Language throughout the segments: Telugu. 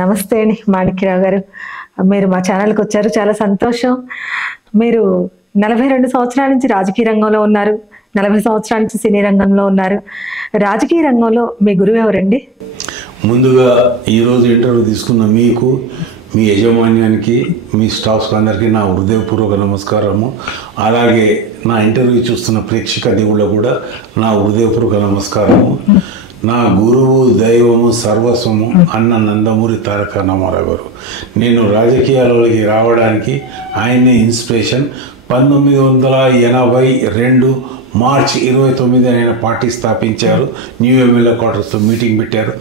నమస్తే అండి మాణిక్యరావు గారు. మీరు మా ఛానల్కి వచ్చారు, చాలా సంతోషం. మీరు 42 సంవత్సరాల నుంచి రాజకీయ రంగంలో ఉన్నారు, 40 సంవత్సరాల నుంచి సినీ రంగంలో ఉన్నారు. రాజకీయ రంగంలో మీ గురువు ఎవరండి? ముందుగా ఈరోజు ఇంటర్వ్యూ తీసుకున్న మీకు, మీ యజమాన్యానికి, మీ స్టాఫ్స్ అందరికీ నా హృదయపూర్వక నమస్కారము. అలాగే నా ఇంటర్వ్యూ చూస్తున్న ప్రేక్షక దేవుళ్ళకు కూడా నా హృదయపూర్వక నమస్కారము. నా గురువు, దైవము, సర్వస్వము అన్న నందమూరి తారక రామారావు గారు. నేను రాజకీయాలలోకి రావడానికి ఆయనే ఇన్స్పిరేషన్. 1982 మార్చి 29 ఆయన పార్టీ స్థాపించారు. న్యూ ఎమ్మెల్యే క్వార్టర్స్తో మీటింగ్ పెట్టారు.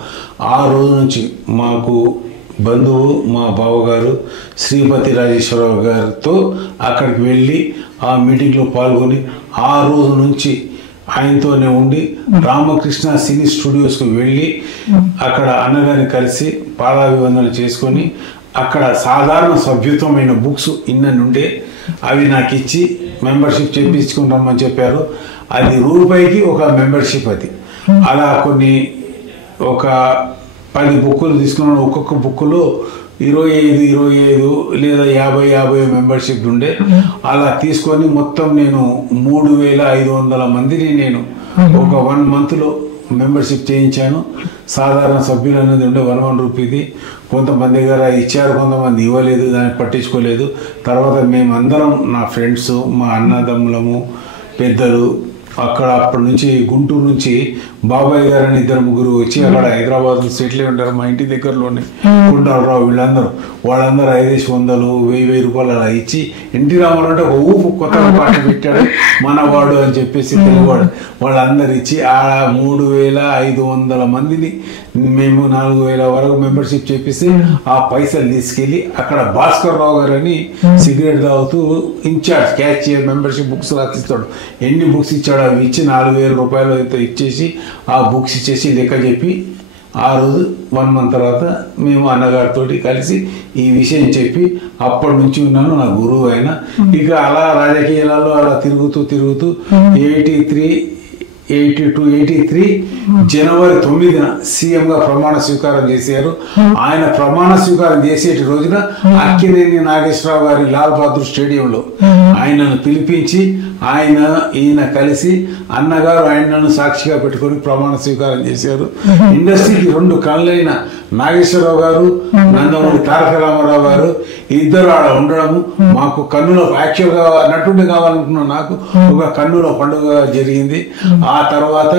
ఆ రోజు నుంచి మాకు బంధువు, మా బావగారు శ్రీపతి రాజేశ్వరరావు గారితో అక్కడికి వెళ్ళి ఆ మీటింగ్లో పాల్గొని ఆ రోజు నుంచి ఆయనతోనే ఉండి రామకృష్ణ సినీ స్టూడియోస్కి వెళ్ళి అక్కడ అన్నగారిని కలిసి పాదాభివందన చేసుకొని అక్కడ సాధారణ సభ్యత్వమైన బుక్స్ ఇన్నని ఉండే అవి నాకు ఇచ్చి మెంబర్షిప్ చేయించుకుంటామని చెప్పారు. అది రూపాయికి ఒక మెంబర్షిప్. అది అలా ఒక 10 బుక్కులు తీసుకున్నాను. ఒక్కొక్క బుక్కులో 25 లేదా 50 మెంబర్షిప్ ఉండే. అలా తీసుకొని మొత్తం నేను 3500 మందిని నేను ఒక 1 మంత్లో మెంబర్షిప్ చేయించాను. సాధారణ సభ్యులు అనేది ఉండే 1 రూపీది. కొంతమంది దగ్గర ఇచ్చారు, కొంతమంది ఇవ్వలేదు, దాన్ని పట్టించుకోలేదు. తర్వాత మేమందరం, నా ఫ్రెండ్స్, మా అన్నదమ్ములము, పెద్దలు, అక్కడ అప్పటి నుంచి గుంటూరు నుంచి బాబాయ్ గారు అని 2-3 వచ్చి అక్కడ హైదరాబాద్ సెటిల్ ఉంటారు. మా ఇంటి దగ్గరలోనే కుంటారావు, వాళ్ళందరూ 500, 1000 రూపాయలు అలా ఇచ్చి ఎన్టీ రామారావు అంటే ఒక ఊపు కొత్త పాట పెట్టాడు మనవాడు అని చెప్పేసి తెలుగువాడు. వాళ్ళందరూ ఇచ్చి ఆ 3500 మందిని మేము 4000 వరకు మెంబర్షిప్ చేపిస్తే ఆ పైసలు తీసుకెళ్ళి అక్కడ భాస్కర్ రావు గారు అని సిగరెట్ తాగుతూ ఇన్ఛార్జ్ క్యాషియర్ మెంబర్షిప్ బుక్స్ రాసిస్తాడు. ఎన్ని బుక్స్ ఇచ్చాడు అవి ఇచ్చి 4000 రూపాయలు అయితే ఇచ్చేసి ఆ బుక్స్ ఇచ్చేసి లెక్క చెప్పి ఆ రోజు 1 మంత్ తర్వాత మేము అన్నగారితో కలిసి ఈ విషయం చెప్పి అప్పటి నుంచి ఉన్నాను. నా గురువు ఆయన. ఇక అలా రాజకీయాలలో అలా తిరుగుతూ 83 జనవరి 9న సీఎంగా ప్రమాణ స్వీకారం చేశారు. ఆయన ప్రమాణ స్వీకారం చేసేటి రోజున అక్కినేని నాగేశ్వరరావు గారి లాల్ బహదూర్ స్టేడియంలో ఆయనను పిలిపించి ఈయన కలిసి అన్నగారు ఆయనను సాక్షిగా పెట్టుకొని ప్రమాణ స్వీకారం చేశారు. ఇండస్ట్రీకి 2 కళ్ళైన నాగేశ్వరరావు గారు, నందమూరి తారక రామారావు గారు ఇద్దరు ఆడ ఉండడము మాకు కన్నులో, యాక్చువల్గా నటుడు కావాలనుకున్న నాకు ఒక కన్నులో పండుగ జరిగింది. ఆ తర్వాత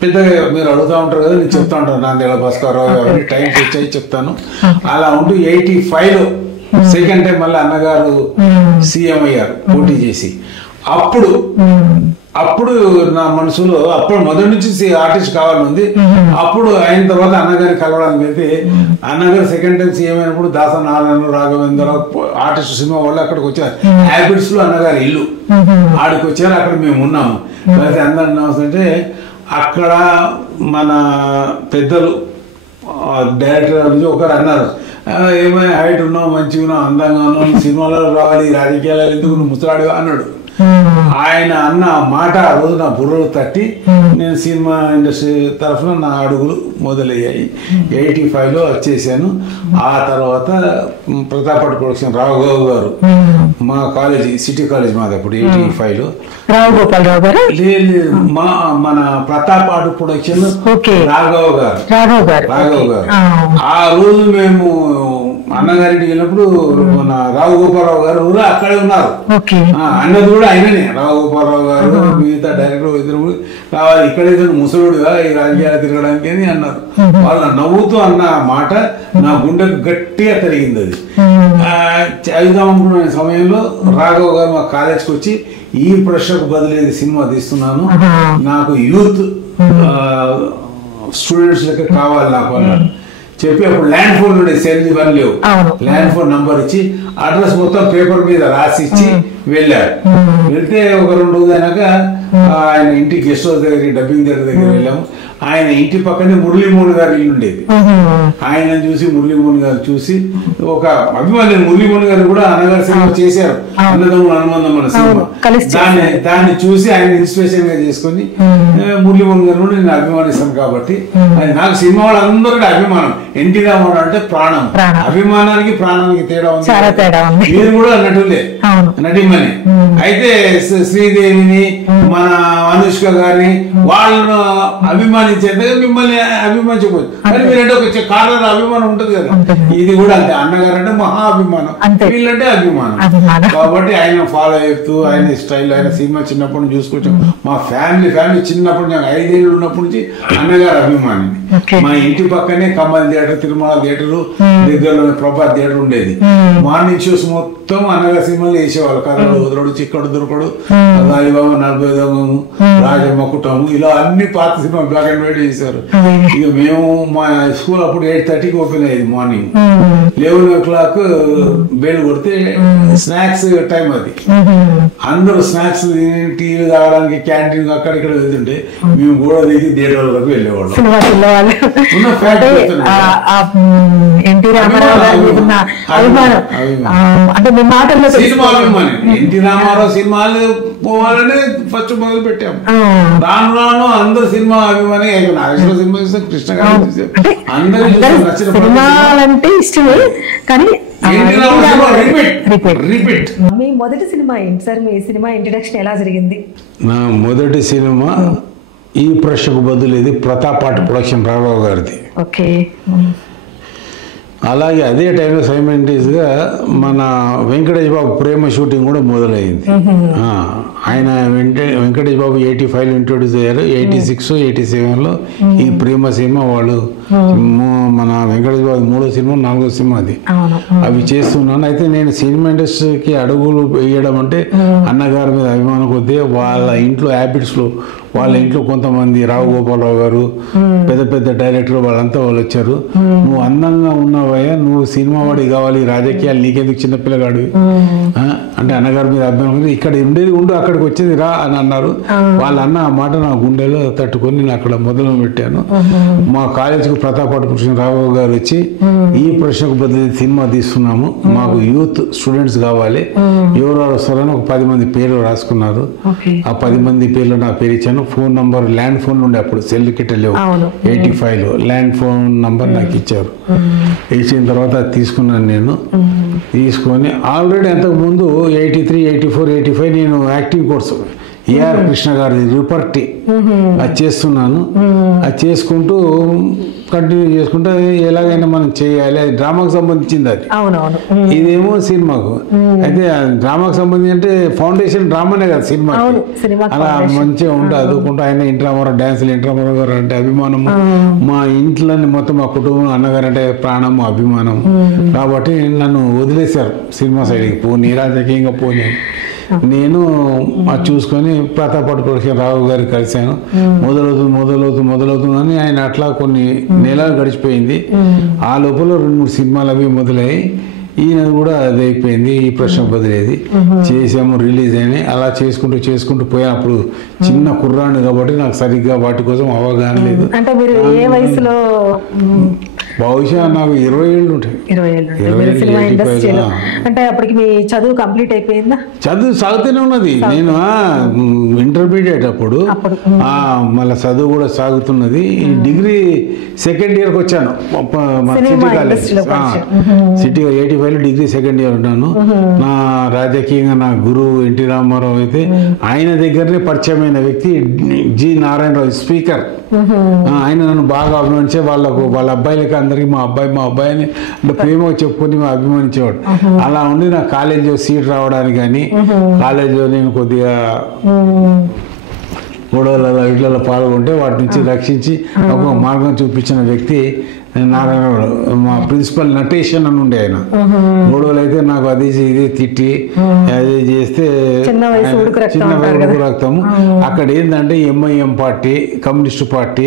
పెద్దగా మీరు అడుగుతూ ఉంటారు కదా, నేను చెప్తా ఉంటాను నాందేళ్ల భాస్కర్రావు గారు టైం తెచ్చాయి చెప్తాను. అలా ఉంటూ 85లో సెకండ్ టైం మళ్ళీ అన్నగారు సీఎం అయ్యారు పోటీ చేసి. అప్పుడు నా మనసులో అప్పుడు మొదటి నుంచి ఆర్టిస్ట్ కావాలనుంది. అప్పుడు అయిన తర్వాత అన్నగారిని కలవడానికి వెళ్తే అన్నగారు సెకండ్ టైం సీఎం అయినప్పుడు దాసనారాయణ, రాఘవేంద్రరావు ఆర్టిస్ట్ సినిమా వాళ్ళు అక్కడికి వచ్చారు. హ్యాబిట్స్ లో అన్నగారి ఇల్లు ఆడికి వచ్చారు. అక్కడ మేము ఉన్నాము. అయితే అందరిని అంటే అక్కడ మన పెద్దలు డైరెక్టర్ నుంచి ఒకరు అన్నారు, ఏమైనా హైట్ ఉన్నావు, మంచిగా ఉన్నావు, అందంగా ఉన్నావు, సినిమాలో రావాలి, రాజకీయాలు ఎందుకు, నువ్వు ముసలాడివా అన్నాడు. ఆయన అన్న మాట ఆ రోజు నా బుర్రలు తట్టి నేను సినిమా ఇండస్ట్రీ తరఫున నా అడుగులు మొదలయ్యాయి. 85లో వచ్చేసాను. ఆ తర్వాత ప్రతాపట్ ప్రొడక్షన్ రాఘవ్ గారు, మా కాలేజీ సిటీ కాలేజ్ మాది అప్పుడు 85లో మన ప్రతాపాటు ప్రొడక్షన్ రాఘవ్ గారు. ఆ రోజు మేము అన్నగారికి వెళ్ళినప్పుడు మన రావుగోపాలరావు గారు అక్కడే ఉన్నారు. అన్నది కూడా ఆయననే, రావుగోపాలరావు గారు, మిగతా డైరెక్టర్ ఇద్దరు కావాలి, ఇక్కడే ముసలుడుగా ఈ రాజకీయాలు తిరగడానికి అని అన్నారు. వాళ్ళ నవ్వుతూ అన్న మాట నా గుండెకు గట్టిగా తరిగింది. అది చదువుదామనుకున్న సమయంలో రాఘవ్ గారు మా కాలేజ్కి వచ్చి ఈ ప్రశ్నకు బదిలేదు సినిమా తీస్తున్నాను, నాకు యూత్ స్టూడెంట్స్ లెక్క కావాలి నాకు అన్నారు. చెప్పి అప్పుడు ల్యాండ్ ఫోన్ ఉండే, సెల్ ఇవన్నీ లేవు. ల్యాండ్ ఫోన్ నంబర్ ఇచ్చి అడ్రస్ మొత్తం పేపర్ మీద రాసి ఇచ్చి వెళ్ళారు. వెళ్తే ఒక 2 రోజులు అయినాక ఆయన ఇంటి గెస్ట్ హౌస్ దగ్గర డబ్బింగ్ దగ్గర వెళ్ళాము. ఆయన ఇంటి పక్కనే మురళీమోహన్ గారి ఇల్లు ఉండేది. ఆయన చూసి మురళీమోహన్ గారు చూసి ఒక అభిమాని, మురళీమోహన్ గారు కూడా అన్నగారి సినిమా చేశారు, అన్నదమ్ముల అనుబంధం మన సినిమా. దాన్ని చూసి ఆయన ఇన్స్పిరేషన్ గా చేసుకుని మురళీమోహన్ గారు కూడా నేను అభిమానిస్తాను కాబట్టి అది నాకు సినిమా వాళ్ళందరూ అభిమానం. ఎన్టీ రామారావు అంటే ప్రాణం. అభిమానానికి ప్రాణానికి తేడా ఉంది. మీరు కూడా నటులే, నటిమని. అయితే శ్రీదేవిని, మన అనుష్క గారిని వాళ్ళను అభిమానించేందుకు మిమ్మల్ని అభిమానించకూడదు. కానీ మీరంటే ఒక కారణం అభిమానం ఉంటది కదా. ఇది కూడా అంతే. అన్నగారు అంటే మహా అభిమానం, వీళ్ళంటే అభిమానం. కాబట్టి ఆయన ఫాలో అవుతూ ఆయన స్టైల్, ఆయన సినిమా చిన్నప్పటి నుంచి చూసుకొచ్చాం. మా ఫ్యామిలీ చిన్నప్పటి నుంచి 5 ఏళ్ళు ఉన్నప్పటి నుంచి అన్నగారు అభిమాని. మా ఇంటి పక్కనే కమల్ థియేటర్, తిరుమల థియేటర్, దగ్గరలో ప్రభాత్ థియేటర్ ఉండేది. మార్నింగ్ షోస్ మొత్తం అన్నగారి సినిమాలు వేసేవాళ్ళు. కథలు వదలడు, చిక్కడు దొరకడు, గాలిబాబు, 40 దొంగము, రాజమ్మ కుటుంబం, ఇలా అన్ని పాత సినిమా బ్లాక్ అండ్ వైట్ చేశారు. ఇక మేము మా స్కూల్ అప్పుడు 8:30కి ఓపెన్ అయ్యేది. మార్నింగ్ 11 o'clock బెల్ కొడితే స్నాక్స్ టైం అది. అందరూ స్నాక్స్ టీవీ తాగడానికి క్యాంటీన్ అక్కడ ఇక్కడ వెళ్తుంటే మేము కూడా దిగి థియేటర్ వరకు వెళ్ళేవాళ్ళం. ఎన్టీ రామారావు సినిమా అభిమాని. ఎన్టీ రామారావు సినిమాలు పోవాలని ఫస్ట్ మొదలు పెట్టాము. రాను రాను అందరు సినిమా అభిమాని అయిపోయినా. నాగేశ్వర సినిమా చూసాం, కృష్ణ గారు చూసాం, అందరూ సినిమాలంటే ఇష్టమే. కానీ రిపీట్. మీ మొదటి సినిమా ఏంటి సార్? మీ సినిమా ఇంట్రడక్షన్ ఎలా జరిగింది? నా మొదటి సినిమా ఈ ప్రశ్నకు బదులు ఇది ప్రతాప్ ఆర్ట్ ప్రొడక్షన్, రాఘవ గారిది. ఓకే. అలాగే అదే టైంలో సైమెంటరీస్గా మన వెంకటేష్ బాబు ప్రేమ షూటింగ్ కూడా మొదలైంది. ఆయన వెంకటేష్ బాబు 85లో ఇంట్రొడ్యూస్ అయ్యారు. 86, 87లో ఈ ప్రేమ సినిమా వాళ్ళు మన వెంకటేష్ బాబు 3వ సినిమా 4వ సినిమా అది అవి చేస్తున్నాను. అయితే నేను సినిమా ఇండస్ట్రీకి అడుగులు వేయడం అంటే అన్నగారి మీద అభిమానం కొద్దీ వాళ్ళ ఇంట్లో హ్యాబిట్స్లో వాళ్ళ ఇంట్లో కొంతమంది రావు గోపాలరావు గారు, పెద్ద పెద్ద డైరెక్టర్ వాళ్ళంతా వాళ్ళు వచ్చారు. నువ్వు అందంగా ఉన్నావయ్యా, నువ్వు సినిమా వాడి కావాలి, రాజకీయాలు నీకెందుకు, చిన్నపిల్లగాడివి అంటే అన్నగారి మీద అభిమానం. ఇక్కడ ఉండేది ఉండు, అక్కడికి వచ్చేది రా అని అన్నారు. వాళ్ళు అన్న ఆ మాట నా గుండెలో తట్టుకొని నేను అక్కడ మొదలు పెట్టాను. మా కాలేజీకి ప్రతాప్ ఆర్ట్ ప్రొడక్షన్ రాఘవ గారు వచ్చి ఈ ప్రశ్నకు బదులు సినిమా తీస్తున్నాము, మాకు యూత్ స్టూడెంట్స్ కావాలి, ఎవరు వస్తారని ఒక 10 మంది పేర్లు రాసుకున్నారు. ఆ 10 మంది పేర్లు నా పేరు ఇచ్చాను. ఫోన్ నంబర్, ల్యాండ్ ఫోన్ ఉండే అప్పుడు, సెల్ కిట్ లేవు, 85లో ల్యాండ్ ఫోన్ నంబర్ నాకు ఇచ్చారు. ఇచ్చిన తర్వాత తీసుకున్నాను. నేను తీసుకొని ఆల్రెడీ అంతకు ముందు 83, 84, 85 నేను యాక్టింగ్ కోర్సు ఏఆర్ కృష్ణ గారి రిపర్టీ అది చేస్తున్నాను. అది చేసుకుంటూ కంటిన్యూ చేసుకుంటే ఎలాగైనా మనం చేయాలి. అది డ్రామాకు సంబంధించింది. అది ఇదేమో సినిమాకు. అయితే డ్రామాకు సంబంధించి అంటే ఫౌండేషన్ డ్రామానే కదా సినిమా. అలా మంచిగా ఉంటుంది అదుకుంటూ. ఆయన ఇంట్రామారావు డ్యాన్సులు, ఇంట్రామారావు గారు అంటే అభిమానము. మా ఇంట్లోని మొత్తం మా కుటుంబం, అన్నగారు అంటే ప్రాణము, అభిమానం. కాబట్టి నన్ను వదిలేశారు సినిమా సైడ్కి, పోనీ రాజకీయంగా పోనీ. నేను అది చూసుకొని ప్రతాప్ ఆర్ట్ ప్రొడక్షన్ రావు గారికి కలిశాను. మొదలవుతుందని ఆయన అట్లా కొన్ని నెలలు గడిచిపోయింది. ఆ లోపల 2-3 సినిమాలు అవి మొదలయ్యి ఈయన కూడా అది అయిపోయింది. ఈ ప్రశ్న బదిలేది చేసాము, రిలీజ్ అయినాయి. అలా చేసుకుంటూ పోయినప్పుడు చిన్న కుర్రాడు కాబట్టి నాకు సరిగ్గా వాటి కోసం అవగాహన లేదు. అంటే మీరు ఏ వయసులో? బహుశా నాకు 20 ఏళ్ళు ఉంటాయి. 20 ఏళ్ళు. అంటే అప్పటికి మీ చదువు కంప్లీట్ అయిపోయిందా? చదువు సాగుతూనే ఉన్నది. నేను ఇంటర్మీడియట్ అప్పుడు మళ్ళీ చదువు కూడా సాగుతున్నది. డిగ్రీ సెకండ్ ఇయర్కి వచ్చాను సిటీ కాలేజ్. సిటీ 85లో డిగ్రీ సెకండ్ ఇయర్ ఉన్నాను. నా రాజకీయంగా నా గురువు ఎన్టీ రామారావు అయితే ఆయన దగ్గరనే పరిచయమైన వ్యక్తి జి నారాయణరావు, స్పీకర్. ఆయన నన్ను బాగా అభిమానించే వాళ్ళ అబ్బాయిలకి అందరికి మా అబ్బాయి అని అంటే ప్రేమ చెప్పుకొని మా అభిమానించేవాడు. అలా ఉండి నా కాలేజీలో సీట్ రావడానికి కానీ, కాలేజీలో నేను కొద్దిగా గొడవలలో వీటిలో పాల్గొంటే వాటి నుంచి రక్షించి ఒక మార్గం చూపించిన వ్యక్తి నారాయణ మా ప్రిన్సిపల్ నటేషన్ అని ఉండే ఆయన. గొడవలు అయితే నాకు అది ఇది తిట్టి అది చేస్తే చిన్న వయసు రక్తము. అక్కడ ఏంటంటే ఎంఐఎం పార్టీ, కమ్యూనిస్టు పార్టీ,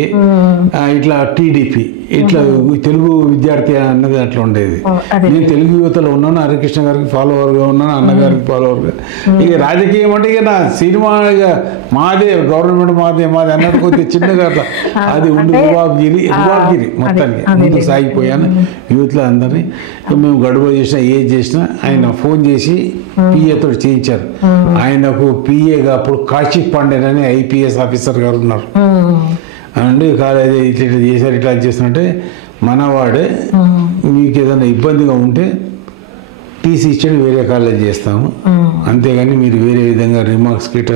ఇట్లా టీడీపీ, ఇట్లా తెలుగు విద్యార్థి అన్నది అట్లా ఉండేది. నేను తెలుగు యువతలో ఉన్నాను, హరికృష్ణ గారికి ఫాలోవర్గా ఉన్నాను, అన్నగారికి ఫాలోవర్గా. ఇక రాజకీయం అంటే ఇక నా సినిమా మాదే, గవర్నమెంట్ మాదే అన్నట్టు కొద్దిగా చిన్నగా అట్లా అది ఉండి రుబాబ్గిరి మొత్తానికి ముందు సాగిపోయాను యూత్లో అందరినీ. మేము గడువు చేసినా ఏది చేసినా ఆయన ఫోన్ చేసి పిఏతో చేయించారు. ఆయనకు పిఏగా అప్పుడు కాశిక్ పాండే అని ఐపీఎస్ ఆఫీసర్ గారు ఉన్నారు. అండి కాలేజీ ఇట్లా చేశారు, ఇట్లా చేస్తున్నట్టే మనవాడే మీకు ఏదైనా ఇబ్బందిగా ఉంటే టీసీ ఇచ్చాడు, వేరే కాలేజ్ చేస్తాము, అంతేగాని మీరు వేరే విధంగా రిమార్క్స్ గిట్ట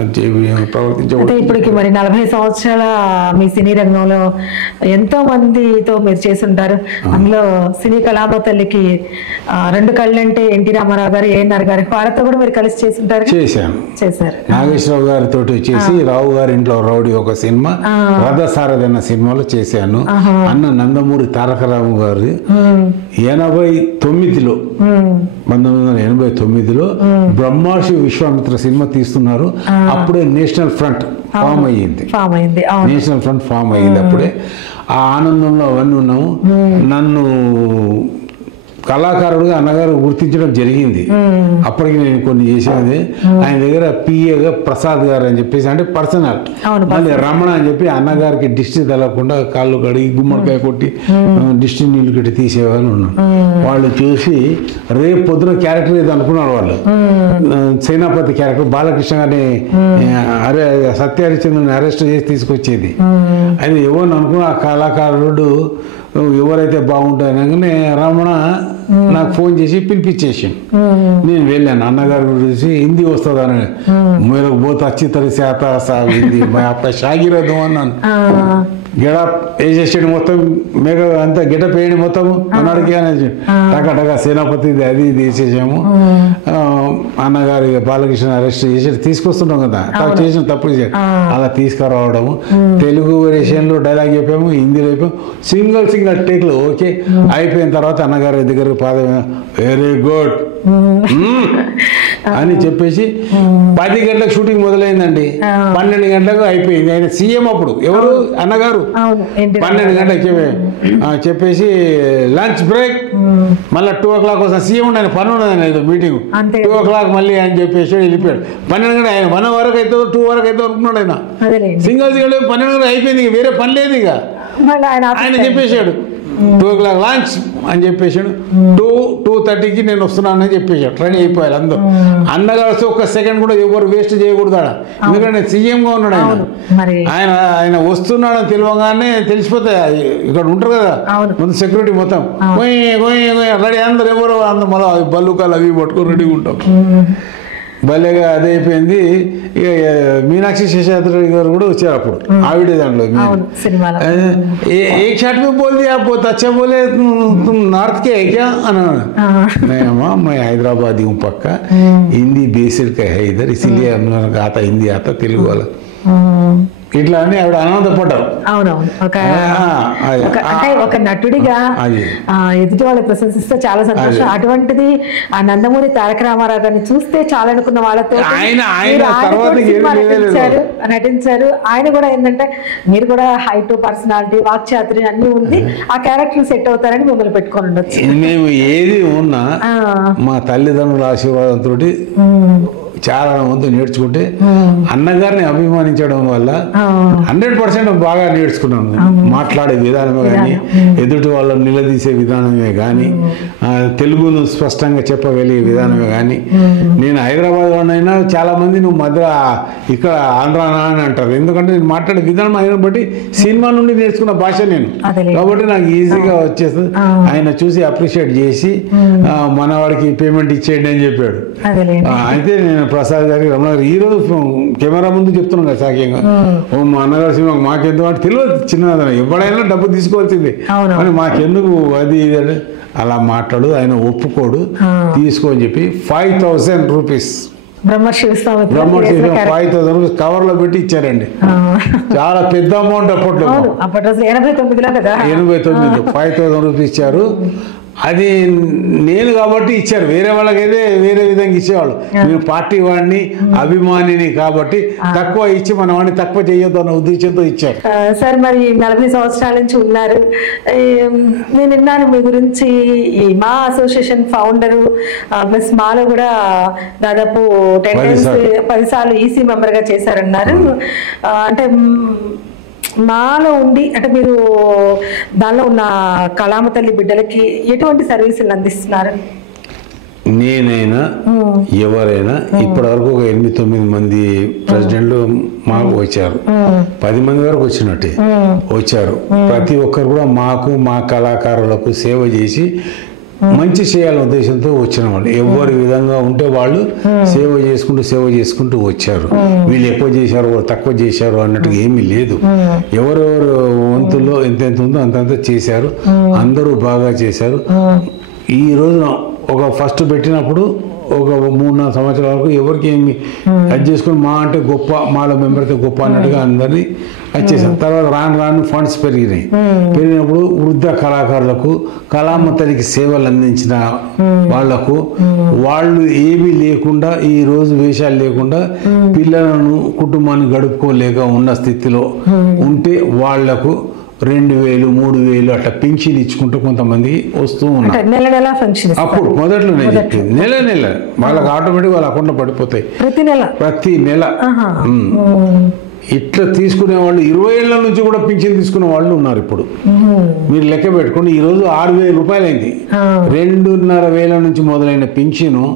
అంటే ఇప్పటికి మరి 40 సంవత్సరాల మీ సినీ రంగంలో ఎంతో మందితో మీరు చేస్తుంటారు. అందులో సినీ కళామ తల్లికి 2 కళ్ళంటే ఎన్టీ రామారావు గారు, ఏఎన్ఆర్ గారు, వాళ్ళతో కూడా మీరు కలిసి చేస్తుంటారు. చేశారు. నాగేశ్వరరావు గారితో చేసి రావు గారి ఇంట్లో రౌడీ ఒక సినిమా, రథసారథి అన్న సినిమాలో చేశాను. అన్న నందమూరి తారక రాము గారు 89లో 1989లో బ్రహ్మార్షి విశ్వామిత్ర సినిమా తీస్తున్నారు. అప్పుడే నేషనల్ ఫ్రంట్ ఫామ్ అయ్యింది. నేషనల్ ఫ్రంట్ ఫామ్ అయ్యింది అప్పుడే. ఆ ఆనందంలో అవన్నీ ఉన్నాము. నన్ను కళాకారుడుగా అన్నగారు గుర్తించడం జరిగింది. అప్పటికి నేను కొన్ని చేసేది. ఆయన దగ్గర పిఏగా ప్రసాద్ గారు అని చెప్పేసి, అంటే పర్సనల్, మళ్ళీ రమణ అని చెప్పి అన్నగారికి దిష్టి తగలకుండా కాళ్ళు కడిగి గుమ్మడికాయ కొట్టి దిష్టి నీళ్ళు కట్టి తీసేవాళ్ళు ఉన్నారు. వాళ్ళు చూసి రేపు పొద్దున క్యారెక్టర్ ఏదో అనుకున్నారు వాళ్ళు. సేనాపతి క్యారెక్టర్ బాలకృష్ణ గారిని సత్య హరిశ్చంద్రుని అరెస్ట్ చేసి తీసుకొచ్చేది. అది ఎవరిని అనుకున్న ఆ కళాకారుడు ఎవరైతే బాగుంటారనగానే రమణ నాకు ఫోన్ చేసి పిలిపించేసాను. నేను వెళ్ళాను. అన్నగారు చూసి హిందీ వస్తుందని, మీరు బోత్ అచ్చి తరిసి ఆతా సాబ్ హిందీ అప్పుడు షాగిరదు అన్నాను. గెడప్ వేసేసాడు మొత్తం, మేఘ అంతా గెటప్ వేయండి మొత్తం అన్నాడికి అనేసి టకా సేనాపతి అది ఇది వేసేసాము. అన్నగారు బాలకృష్ణ అరెస్ట్ చేసి తీసుకొస్తున్నాం కదా, చేసిన తప్పు చేశాడు, అలా తీసుకురావడము. తెలుగు వేరియేషన్లో డైలాగ్ చెప్పాము, హిందీలో చెప్పాము, సింగిల్ టేక్లో ఓకే అయిపోయిన తర్వాత అన్నగారి దగ్గర పాదం వెరీ గుడ్ అని చెప్పేసి 10 గంటలకు షూటింగ్ మొదలైందండి. 12 గంటలకు అయిపోయింది. ఆయన సీఎం అప్పుడు, ఎవరు అన్నగారు. 12 గంటలకు చెప్పేసి లంచ్ బ్రేక్, మళ్ళీ 2 o'clock వస్తాను. సీఎం ఉండే ఆయన పని ఉన్నది, ఏదో మీటింగ్ 2 o'clock మళ్ళీ అని చెప్పేసి వెళ్ళిపోయాడు. 12 గంటలు ఆయన 1 వరకు అయితే 2 వరకు అయితే అనుకున్నాడు. ఆయన సింగిల్ 12 గంటలు అయిపోయింది, వేరే పని లేదు ఇక. ఆయన చెప్పేశాడు 2 o'clock లంచ్ అని చెప్పేసాడు. 2:30కి నేను వస్తున్నాను అని చెప్పేసాడు. రెడీ అయిపోయారు అందరూ. అన్నగారు వస్తే 1 సెకండ్ కూడా ఎవరు వేస్ట్ చేయకూడదు ఆడ, ఎందుకంటే సీఎంగా ఉన్నాడు ఆయన. ఆయన వస్తున్నాడని తెలియగానే తెలిసిపోతే ఇక్కడ ఉంటారు కదా ముందు సెక్యూరిటీ మొత్తం రెడీ, అందరు ఎవరు అందరు మళ్ళీ బల్లుకాలు అవి పట్టుకొని రెడీగా ఉంటాం. భలేగా అదే అయిపోయింది. ఇక మీనాక్షి శేషాద్రి గారు కూడా వచ్చారు అప్పుడు, ఆవిడే దాంట్లో. एक शर्ट में बोल दिया, बहुत अच्छा बोले, तुम नॉर्थ के है क्या? नहीं अम्मा, मैं हैदराबादी हूँ पक्का, हिंदी बेसिक का है इधर, इसीलिए हम लोगों को आता हिंदी आता, तेलुगु वाला ఇట్లా అని ఆవిడ ఆనందపడ్డారు. అవునవును. అంటే ఒక నటుడిగా ఎదుటి వాళ్ళు ప్రశంసిస్తే చాలా సంతోషం. అటువంటిది ఆ నందమూరి తారక రామారావు గారిని చూస్తే చాలా అనుకున్న వాళ్ళతో నటించారు. ఆయన కూడా ఏంటంటే మీరు కూడా హైట్, పర్సనాలిటీ, వాక్చాతుర్యం అన్ని ఉంది, ఆ క్యారెక్టర్ సెట్ అవుతారని మిమ్మల్ని పెట్టుకొని ఉండొచ్చు. మేము ఏది ఉన్నా మా తల్లిదండ్రుల ఆశీర్వాదంతో చాలా మంది నేర్చుకుంటే, అన్నగారిని అభిమానించడం వల్ల 100% బాగా నేర్చుకున్నాను. మాట్లాడే విధానమే కానీ, ఎదుటి వాళ్ళని నిలదీసే విధానమే కానీ, తెలుగును స్పష్టంగా చెప్పగలిగే విధానమే కానీ. నేను హైదరాబాద్ లోనైనా చాలా మంది నువ్వు మధ్య ఇక్కడ ఆంధ్రానా అని అంటారు, ఎందుకంటే నేను మాట్లాడే విధానం ఆయన బట్టి సినిమా నుండి నేర్చుకున్న భాష నేను, కాబట్టి నాకు ఈజీగా వచ్చేస్తుంది. ఆయన చూసి అప్రిషియేట్ చేసి మనవాడికి పేమెంట్ ఇచ్చేయండి అని చెప్పాడు. అయితే నేను ప్రసాద్ గారి, రమణ గారు ఈరోజు కెమెరా ముందు చెప్తున్నాం కదా సాఖ్యంగా, ఓ మా అన్నగారి సినిమా మాకెందుకు అంటే తెలియదు, చిన్నదన ఎవడైనా డబ్బు తీసుకోవాల్సిందే అని, మాకెందుకు అది ఇది అలా మాట్లాడు. ఆయన ఒప్పుకోడు, తీసుకో అని చెప్పి 5,000 రూపీస్ బ్రహ్మర్షి విశ్వామిత్ర 5,000 రూపీస్ కవర్ లో పెట్టి ఇచ్చారండి. చాలా పెద్ద అమౌంట్ అప్పట్లో. అప్పటి రోజు 89లో కదా, 89 5,000 రూపీస్ ఇచ్చారు. అది నేను కాబట్టి ఇచ్చారు, వేరే వాళ్ళకైతే వేరే విధంగా ఇచ్చేవాళ్ళు. నేను పార్టీ వాడిని, అభిమానిని కాబట్టి తక్కువ ఇచ్చి మన వాడిని తక్కువ చేయొద్దు అన్న ఉద్దేశంతో ఇచ్చారు. సార్ మరి 40 సంవత్సరాల నుంచి ఉన్నారు. నేను విన్నాను మీ గురించి, మా అసోసియేషన్ ఫౌండరు ప్లస్ మాలో కూడా దాదాపు 10 సార్లు ఈసీ మెంబర్గా చేశారన్నారు. అంటే మాలో ఉండి అంటే మీరు దానిలో ఉన్న కళామ తల్లి బిడ్డలకి ఎటువంటి సర్వీసులు అందిస్తున్నారు? నేనైనా ఎవరైనా ఇప్పటి వరకు ఒక 8-9 మంది ప్రెసిడెంట్లు మాకు వచ్చారు. 10 మంది వరకు వచ్చినట్టే వచ్చారు. ప్రతి ఒక్కరు కూడా మాకు, మా కళాకారులకు సేవ చేసి మంచి చేయాలనే ఉద్దేశంతో వచ్చిన వాళ్ళు. ఎవరి విధంగా ఉంటే వాళ్ళు సేవ చేసుకుంటూ వచ్చారు. వీళ్ళు ఎక్కువ చేశారు, వాళ్ళు తక్కువ చేశారు అన్నట్టుగా ఏమీ లేదు. ఎవరెవరు వంతుల్లో ఎంతెంత ఉందో అంతంత చేశారు. అందరూ బాగా చేశారు. ఈ రోజున ఒక ఫస్ట్ పెట్టినప్పుడు ఒక 3-4 సంవత్సరాల వరకు ఎవరికి ఏమి అది చేసుకుని మా అంటే గొప్ప, మాలో మెంబర్ అయితే గొప్ప అన్నట్టుగా అందరినీ వచ్చేసాం. తర్వాత రాను ఫండ్స్ పెరిగినప్పుడు వృద్ధ కళాకారులకు, కళామ తల్లికి సేవలు అందించిన వాళ్లకు, వాళ్ళు ఏమీ లేకుండా ఈ రోజు వేషాలు లేకుండా పిల్లలను, కుటుంబాన్ని గడుపుకోలేక ఉన్న స్థితిలో ఉంటే వాళ్లకు 2,000, 3,000 అట్లా పెన్షన్ ఇచ్చుకుంటూ కొంతమంది వస్తూ ఉన్నారు. అప్పుడు మొదట్లో నేను చెప్పింది నెల వాళ్ళకి ఆటోమేటిక్ వాళ్ళ అకౌంట్లో పడిపోతాయి ప్రతి నెల. ఇట్లా తీసుకునే వాళ్ళు 20 ఏళ్ల నుంచి కూడా పింఛన్ తీసుకునే వాళ్ళు ఉన్నారు. ఇప్పుడు మీరు లెక్క పెట్టుకోండి, ఈ రోజు 6,000 రూపాయలు అయింది. 2,500 నుంచి మొదలైన పింఛను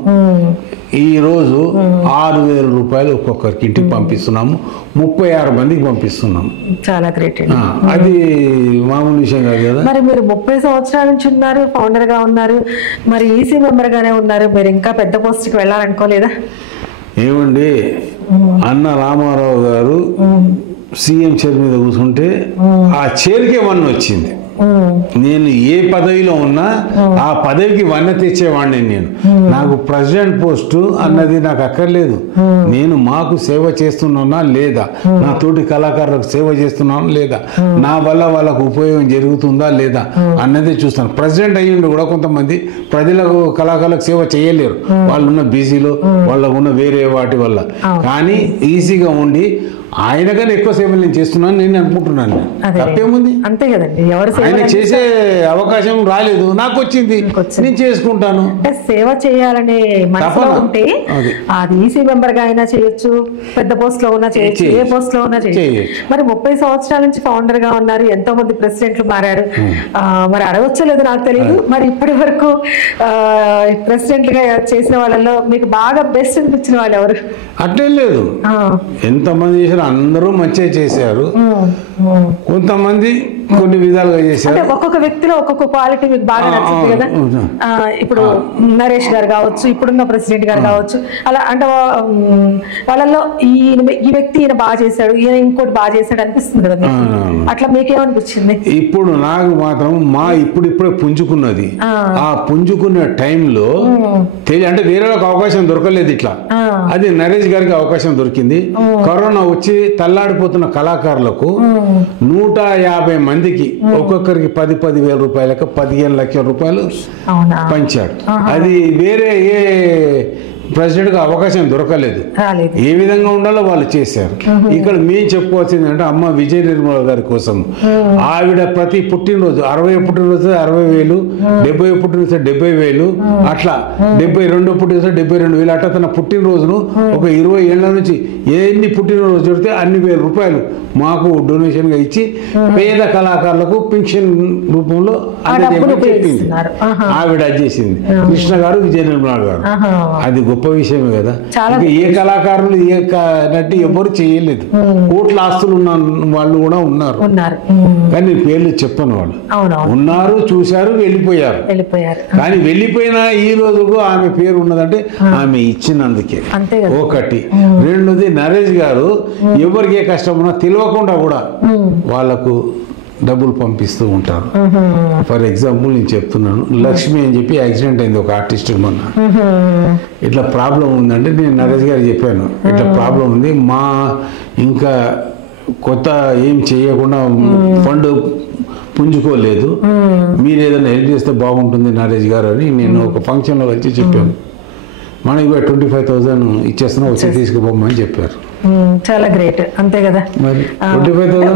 ఈ రోజు 6,000 రూపాయలు ఒక్కొక్కరికి ఇంటికి పంపిస్తున్నాము. 36 మందికి పంపిస్తున్నాము. చాలా గ్రేట్. అది మామూలు విషయం కాదు కదా. మరి మీరు 30 సంవత్సరాల నుంచి ఉన్నారు, ఫౌండర్ గా ఉన్నారు, మరి ఈసీ మెంబర్ గానే ఉన్నారు. మీరు ఇంకా పెద్ద పోస్ట్ కి వెళ్ళాలనుకోలేదా? ఏమండి, అన్న రామారావు గారు సీఎం చైర్ మీద కూర్చుంటే ఆ చైర్కే వన్న వచ్చింది. నేను ఏ పదవిలో ఉన్నా ఆ పదవికి వన్న తెచ్చేవాడిని. నేను నాకు ప్రెసిడెంట్ పోస్టు అన్నది నాకు అక్కర్లేదు. నేను మాకు సేవ చేస్తున్నానా లేదా, నా తోటి కళాకారులకు సేవ చేస్తున్నానా లేదా, నా వల్ల వాళ్ళకు ఉపయోగం జరుగుతుందా లేదా అన్నదే చూస్తాను. ప్రెసిడెంట్ అయ్యిండు కూడా కొంతమంది ప్రజలకు, కళాకారులకు సేవ చేయలేరు, వాళ్ళు ఉన్న బీసీలో, వాళ్ళకు ఉన్న వేరే వాటి వల్ల. కానీ ఈజీగా ఉండి ఆయన కానీ ఎక్కువ సేవలు నేను చేస్తున్నాను నేను అనుకుంటున్నాను. తప్పేముంది? అంతే కదండి. ఆయన చేసే అవకాశం రాలేదు, నాకు వచ్చింది, నేను చేసుకుంటాను. సేవ చేయాలనే మనసులో ఉంటే అది ఈసీ మెంబర్ గా అయినా చేయొచ్చు, పెద్ద పోస్ట్ లో ఉన్నా చేయొచ్చు, ఏ పోస్ట్ లో ఉన్నా చేయొచ్చు. మరి 30 సంవత్సరాల నుంచి ఫౌండర్ గా ఉన్నారు, ఎంతో మంది ప్రెసిడెంట్లు మారారు. మరి అడగొచ్చో లేదు నాకు తెలియదు. మరి ఇప్పటి వరకు ప్రెసిడెంట్ గా చేసిన వాళ్ళలో మీకు బాగా బెస్ట్ అనిపించిన వాళ్ళు ఎవరు? అట్లే లేదు, ఎంతమంది చేశారు, అందరూ మంచిగా చేశారు. కొంతమంది కొన్ని విధాలుగా చేశారు. ఒక్కొక్క వ్యక్తిలో ఒక్కొక్క క్వాలిటీ మీకు బాగా నచ్చింది కదా. ఇప్పుడు నరేష్ గారు కావచ్చు, ఇప్పుడున్న ప్రెసిడెంట్ గారు కావచ్చు, అలా అంటే వాళ్ళల్లో ఈ వ్యక్తి ఈయన బాగా చేశాడు, ఈయన ఇంకోటి బాగా చేశాడు అనిపిస్తుంది కదా. అట్లా మీకేమనిపించింది? ఇప్పుడు నాకు మాత్రం ఇప్పుడిప్పుడే పుంజుకున్నది. ఆ పుంజుకునే టైంలో అంటే వేరే అవకాశం దొరకలేదు. ఇట్లా అది నరేష్ గారికి అవకాశం దొరికింది. కరోనా వచ్చి తల్లాడిపోతున్న కళాకారులకు 150 మందికి ఒక్కొక్కరికి 10,000 రూపాయలకు 15 లక్షల రూపాయలు పంచాడు. అది వేరే ఏ ప్రెసిడెంట్ గా అవకాశం దొరకలేదు. ఏ విధంగా ఉండాలో వాళ్ళు చేశారు. ఇక్కడ మేము చెప్పుకోవాల్సింది అంటే అమ్మ విజయ నిర్మల గారి కోసం ఆవిడ ప్రతి పుట్టినరోజు 60 పుట్టినరోజు 60,000, 70 పుట్టినరోజు 70,000, అట్లా 72 పుట్టినరోజు 72,000, అట్లా తన పుట్టినరోజును ఒక 20 ఏళ్ల నుంచి ఎన్ని పుట్టినరోజు జరిగితే అన్ని వేల రూపాయలు మాకు డొనేషన్ గా ఇచ్చి పేద కళాకారులకు పెన్షన్ రూపంలో చెప్పింది. ఆవిడ అది చేసింది. కృష్ణ గారు, విజయ నిర్మల గారు. అది గొప్ప విషయమే కదా. ఇంకా ఏ కళాకారులు ఏ నటి ఎవరు చేయలేదు. కోట్ల ఆస్తులు ఉన్న వాళ్ళు కూడా ఉన్నారు, కానీ పేర్లు చెప్పను. వాళ్ళు ఉన్నారు, చూశారు, వెళ్ళిపోయారు. కానీ వెళ్ళిపోయినా ఈ రోజుకు ఆమె పేరు ఉన్నదంటే ఆమె ఇచ్చినందుకే. ఒకటి. రెండోది, నరేష్ గారు ఎవరికి ఏ కష్టం ఉన్నా తెలియకుండా కూడా వాళ్ళకు డబ్బులు పంపిస్తూ ఉంటారు. ఫర్ ఎగ్జాంపుల్ నేను చెప్తున్నాను, లక్ష్మి అని చెప్పి యాక్సిడెంట్ అయింది ఒక ఆర్టిస్ట్ మొన్న. ఇట్లా ప్రాబ్లం ఉందంటే నేను నరేష్ గారికి చెప్పాను, ఇట్లా ప్రాబ్లం ఉంది, మా ఇంకా కొత్త ఏం చేయకుండా ఫండ్ పుంజుకోలేదు, మీరు ఏదైనా హెల్ప్ చేస్తే బాగుంటుంది నరేష్ గారు అని నేను ఒక ఫంక్షన్లో వచ్చి చెప్పాను. మనకి 25,000 ఇచ్చేస్తున్నాం, వచ్చి తీసుకుపోమని చెప్పారు. చాలా గ్రేట్, అంతే కదా.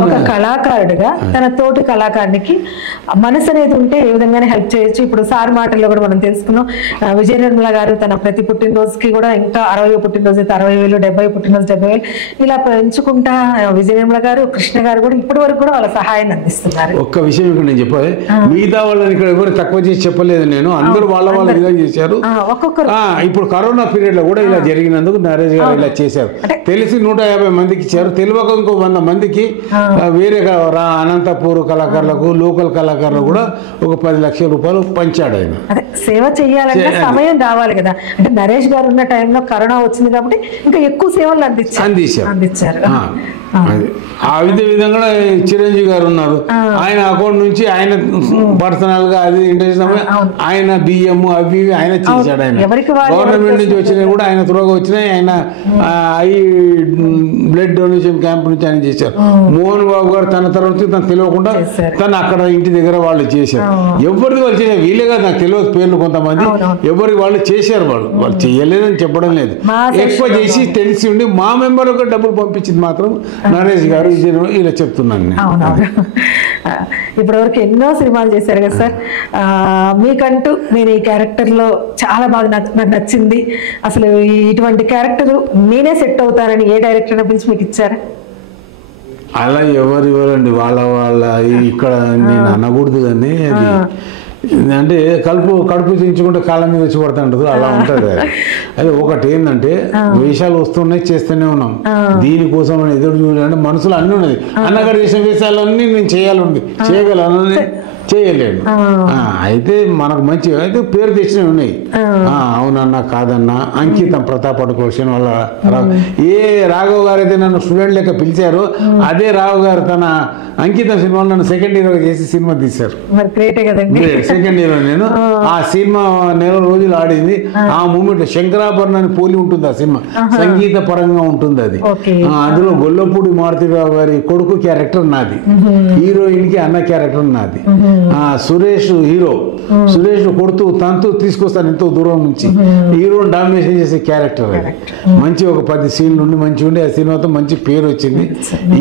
ఒక కళాకారుడిగా తన తోటి కళాకారునికి మనసు అనేది ఉంటే ఏ విధంగానే హెల్ప్ చేయొచ్చు. ఇప్పుడు సార్ మాటల్లో కూడా మనం తెలుసుకున్నాం, విజయ నిర్మల గారు తన ప్రతి పుట్టినరోజుకి కూడా ఇంకా 60 పుట్టినరోజు అయితే 60,000, 70 పుట్టినరోజు 70,000 ఇలా పెంచుకుంటా విజయ నిర్మల గారు, కృష్ణ గారు కూడా ఇప్పటి వరకు కూడా వాళ్ళ సహాయాన్ని అందిస్తున్నారు. ఒక్క విషయం ఇక్కడ నేను చెప్పాలి, మిగతా వాళ్ళని ఇక్కడ ఎవరు తక్కువ చేసి చెప్పలేదు నేను, అందరూ వాళ్ళ విధంగా చేశారు. ఒక్కొక్కరు ఇప్పుడు కరోనా పీరియడ్ లో కూడా ఇలా జరిగినందుకు నరేష్ గారు ఇలా చేశారు. తెలిసి 150 మందికి ఇచ్చారు, తెలియక ఇంకో 100 మందికి వేరే అనంతపూర్ కళాకారులకు, లోకల్ కళాకారులకు కూడా ఒక 10 లక్షల రూపాయలు పంచాడు ఆయన. సేవ చేయాలంటే సమయం రావాలి కదా. అంటే నరేష్ గారు ఉన్న టైంలో కరోనా వచ్చింది కాబట్టి ఇంకా ఎక్కువ సేవలు అందించారు. అదే విధంగా చిరంజీవి గారు ఉన్నారు, ఆయన అకౌంట్ నుంచి ఆయన పర్సనల్ గా అది ఇంట్రెస్ట్ ఆయన బియ్యం అవి ఆయన చేశాడు. ఆయన గవర్నమెంట్ నుంచి వచ్చినాయి కూడా ఆయన త్వరగా వచ్చినాయి, ఆయన ఐ బ్లడ్ డొనేషన్ క్యాంప్ నుంచి ఆయన చేశారు. మోహన్ బాబు గారు తన తరఫు తను తెలియకుండా తను అక్కడ ఇంటి దగ్గర వాళ్ళు చేశారు. ఎవరికి వాళ్ళు చేశారు, వీళ్ళే కదా నాకు తెలియదు పేర్లు కొంతమంది, ఎవరికి వాళ్ళు చేశారు. వాళ్ళు చేయలేదని చెప్పడం లేదు, ఎక్కువ చేసి తెలిసి ఉండి మా మెంబర్ ఒక డబ్బులు పంపించింది మాత్రం నరేష్ గారు ఇలా చెప్తున్నాను. ఇప్పటివరకు ఎన్నో సినిమాలు చేశారు కదా సార్, మీకంటూ మీరు ఈ క్యారెక్టర్ లో చాలా బాగా నాకు నచ్చింది, అసలు ఇటువంటి క్యారెక్టర్ నేనే సెట్ అవుతానని ఏ డైరెక్టర్ పిలిచి మీకు ఇచ్చారా? అలా ఎవరండి వాళ్ళ ఇక్కడ నేను అనకూడదు కానీ అది అంటే కడుపు చించుకుంటే కాళ్ళ మీద వచ్చి పడతా ఉంటుంది, అలా ఉంటుంది. అది ఒకటి ఏంటంటే వేషాలు వస్తున్నాయి, చేస్తూనే ఉన్నాం, దీనికోసం అని ఎదురు చూడాలంటే మనసులో అన్నీ ఉన్నది. అన్నగారు చేసిన వేషాలన్నీ నేను చేయగలను చేయలేడు. అయితే మనకు మంచి అయితే పేరు తెచ్చినవి ఉన్నాయి. అవునన్నా కాదన్నా, అంకితం ప్రతాప్ అడుకోషన్ వాళ్ళ ఏ రాఘవ్ గారు అయితే నన్ను స్టూడెంట్ లెక్క పిలిచారో అదే రాఘవ్ గారు తన అంకితం సినిమాలో నన్ను సెకండ్ హీరో చేసి సినిమా తీశారు. సెకండ్ హీరో నేను. ఆ సినిమా 4 రోజులు ఆడింది. ఆ మూమెంట్ శంకరాభరణాన్ని పోలి ఉంటుంది ఆ సినిమా, సంగీత పరంగా ఉంటుంది అది. అందులో గొల్లపూడి మారుతిరావు గారి కొడుకు క్యారెక్టర్ నాది, హీరోయిన్ కి అన్న క్యారెక్టర్ నాది. సురేష్ హీరో, సురేష్ కొడుతూ తంతు తీసుకొస్తాను ఎంతో దూరం నుంచి, హీరో డామినేషన్ చేసే క్యారెక్టర్ అది. మంచి ఒక 10 సీన్లు ఉండి మంచి ఉండి ఆ సినిమాతో మంచి పేరు వచ్చింది.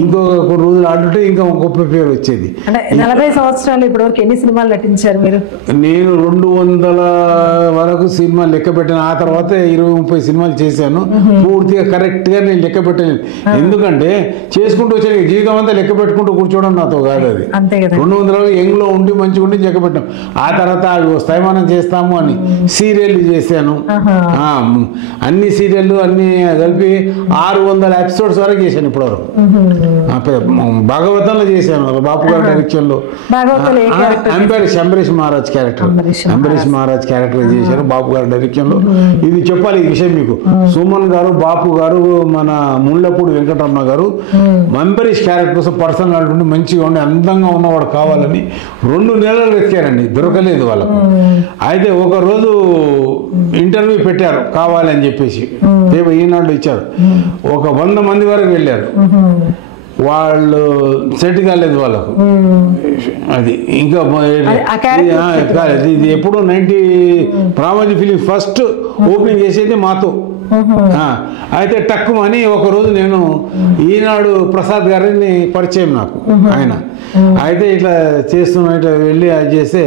ఇంకొక కొన్ని రోజులు ఆడుంటే ఇంకా గొప్ప పేరు వచ్చేది. 40 సంవత్సరాలు ఇప్పటివరకు ఎన్ని సినిమాలు నటించారు మీరు? నేను 200 వరకు సినిమాలు లెక్క పెట్టాను. ఆ తర్వాత 20-30 సినిమాలు చేశాను. పూర్తిగా కరెక్ట్ గా నేను లెక్క పెట్టలేను, ఎందుకంటే చేసుకుంటూ వచ్చాను. జీవితం అంతా లెక్క పెట్టుకుంటూ కూర్చోవడం నాతో కాదు. అది 200 యంగ్ లో ఉండి మంచిగా ఉండి లెక్క పెట్టాం. ఆ తర్వాత అవి వస్తాయి మనం చేస్తాము అని సీరియల్ చేశాను. అన్ని సీరియల్ అన్ని కలిపి 600 ఎపిసోడ్స్ వరకు చేశాను ఇప్పటివరకు. భాగవతంలో చేశాను బాపు గారి డైరెక్షన్ లో. అంబరీష్ మహారాజ్ క్యారెక్టర్ చేశారు బాపు గారి డైరెక్షన్ లో. ఇది చెప్పాలి ఈ విషయం మీకు, సుమన్ గారు, బాపు గారు, మన ముళ్ళపూడి వెంకటరమణ గారు అంబరీష్ క్యారెక్టర్స్ పర్సనల్ ఉండి మంచిగా ఉండి అందంగా ఉన్నవాడు కావాలని 2 నెలలు వెతికారండి, దొరకలేదు వాళ్ళకు. అయితే ఒక రోజు ఇంటర్వ్యూ పెట్టారు కావాలని చెప్పేసి, ఈనాడు ఇచ్చారు. ఒక 100 మంది వరకు వెళ్ళారు, వాళ్ళు సెట్ కాలేదు వాళ్ళకు. అది ఇంకా ఇది ఎప్పుడు 90 రామోజీ ఫిలిం ఫస్ట్ ఓపెనింగ్ చేసేది మాతో. అయితే టక్కుమ అని ఒకరోజు నేను ఈనాడు ప్రసాద్ గారిని పరిచయం నాకు ఆయన. అయితే ఇట్లా చేస్తున్నా, ఇట్లా వెళ్ళి అది చేస్తే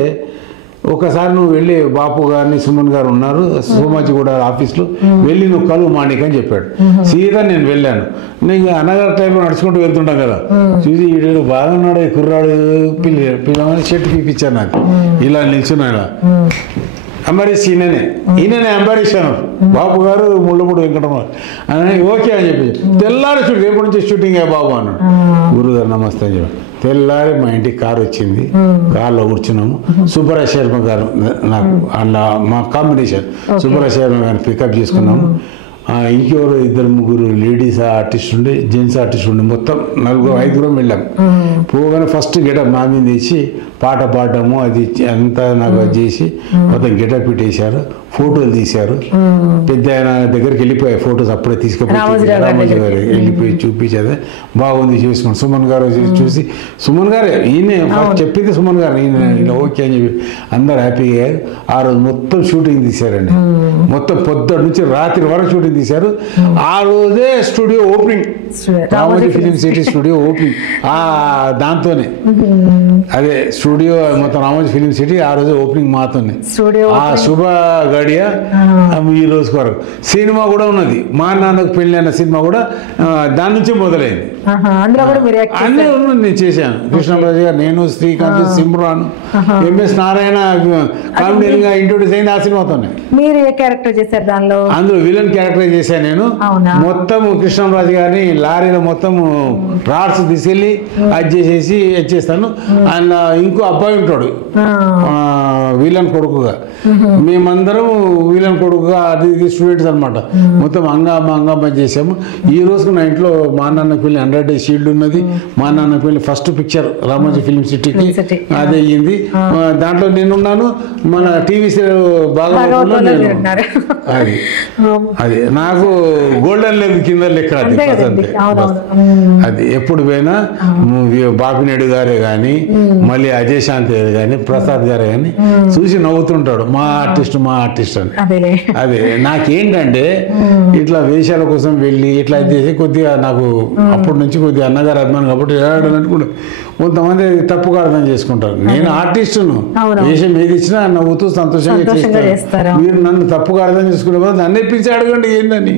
ఒకసారి నువ్వు వెళ్ళి బాపు గారిని, సుమన్ గారు ఉన్నారు సోమాజిగూడ ఆఫీస్లో, వెళ్ళి నువ్వు కలువు మాణిక్ అని చెప్పాడు. సీదా నేను వెళ్ళాను. నేను అన్నగారి టైంలో నడుచుకుంటూ వెళ్తుంటాం కదా, చూసి ఈడు బాగున్నాడు కుర్రాడు, పిల్లమని షర్ట్ పిలిపించాను నాకు. ఇలా నిల్చున్నాడు అంబరీష్, ఈయననే అంబరీష్ అన్నారు. బాబు గారు ముళ్ళపూడి వెంకటరమణ అని ఓకే అని చెప్పి తెల్లారి షూటింగ్, రేపటి నుంచి షూటింగ్ బాబు అన్నాడు. గురుగారు నమస్తే అని చెప్పి తెల్లారి మా ఇంటికి కారు వచ్చింది, కార్లో కూర్చున్నాము. సుబ్బరాజ్ శర్మ గారు నాకు అలా మా కాంబినేషన్, సుబ్బరాజ్ శర్మ గారిని పికప్ చేసుకున్నాము. ఇంకెవరు 2-3 లేడీస్ ఆర్టిస్ట్ ఉండే, జెంట్స్ ఆర్టిస్ట్ ఉండే, మొత్తం 4-5 వెళ్ళాం. పోగానే ఫస్ట్ గెటప్ నా మీద వేసి పాట పాడటము అది అంతా నాకు అది చేసి మొత్తం గెటప్ పెట్టేశారు. ఫోటోలు తీశారు. పెద్ద ఆయన దగ్గరికి వెళ్ళిపోయాయి ఫొటోస్ అప్పుడే తీసుకుపోయి రామోజీ గారు వెళ్ళిపోయి చూపించేది బాగుంది చేసుకుని సుమన్ గారు చూసి సుమన్ గారే ఈయన చెప్పింది సుమన్ గారు ఈయన ఓకే అని చెప్పి అందరు హ్యాపీగా అయ్యారు. ఆ రోజు మొత్తం షూటింగ్ తీశారండి. మొత్తం పొద్దున్న నుంచి రాత్రి వరకు షూటింగ్ తీశారు. ఆ రోజే studio opening, Ramoji film city studio opening దాంతోనే. అదే స్టూడియో మొత్తం రామోజీ ఫిలిం సిటీ ఆ రోజే ఓపెనింగ్ మాతోనే. ఆ శుభ గడియ ఈ రోజు వరకు. సినిమా కూడా ఉన్నది, మా నాన్నకు పెళ్లి అన్న సినిమా కూడా దాని నుంచి మొదలైంది. అన్నీ నేను చేశాను. కృష్ణరాజు గారు, నేను, శ్రీకాంత్, సిమ్రాన్, ఎంఎస్ నారాయణ కామెడీన్ గా ఇంట్రొడ్యూస్ అయింది ఆ సినిమాతోనే. మీరు ఏ క్యారెక్టర్ చేశారు దానిలో? అందులో విలన్ క్యారెక్టర్ చేశాను నేను. మొత్తం కృష్ణరాజు గారిని లారీలో మొత్తం రాడ్స్ తీసుకెళ్ళి అది చేసేసి చేస్తాను. ఆయన ఇంకో అబ్బాయి ఉంటాడు విలన్ కొడుకుగా, మేమందరం విలన్ కొడుకుగా అది స్టూడెంట్స్ అనమాట. మొత్తం అంగామ చేసాము. ఈ రోజుకు నా ఇంట్లో మా నాన్న పెళ్లి 100 days షీల్డ్ ఉన్నది. మా నాన్న పెళ్లి ఫస్ట్ పిక్చర్ రామోజీ ఫిలిం సిటీకి అదే అయ్యింది. దాంట్లో నేనున్నాను. మన టీవీ సీరియల్ బాగా అది నాకు గోల్డెన్ లెగ్ కింద లెక్క అది ఎప్పుడు పోయినా బాపినాయుడు గారే కానీ మళ్ళీ అజయ్ శాంతి గారు కానీ ప్రసాద్ గారే కానీ చూసి నవ్వుతుంటాడు మా ఆర్టిస్ట్ అని. అదే నాకేంటంటే ఇట్లా వేషాల కోసం వెళ్ళి ఇట్లా చేసి కొద్దిగా నాకు అప్పటి నుంచి కొద్దిగా అన్నగారు అభిమానం కాబట్టి అనుకుంటే కొంతమంది తప్పుగా అర్థం చేసుకుంటారు. నేను ఆర్టిస్టును, వేషం ఏది ఇచ్చినా నవ్వుతూ సంతోషంగా చేస్తాను. మీరు నన్ను తప్పుగా అర్థం చేసుకునే నన్ను పిలిచి అడగండి ఏంటని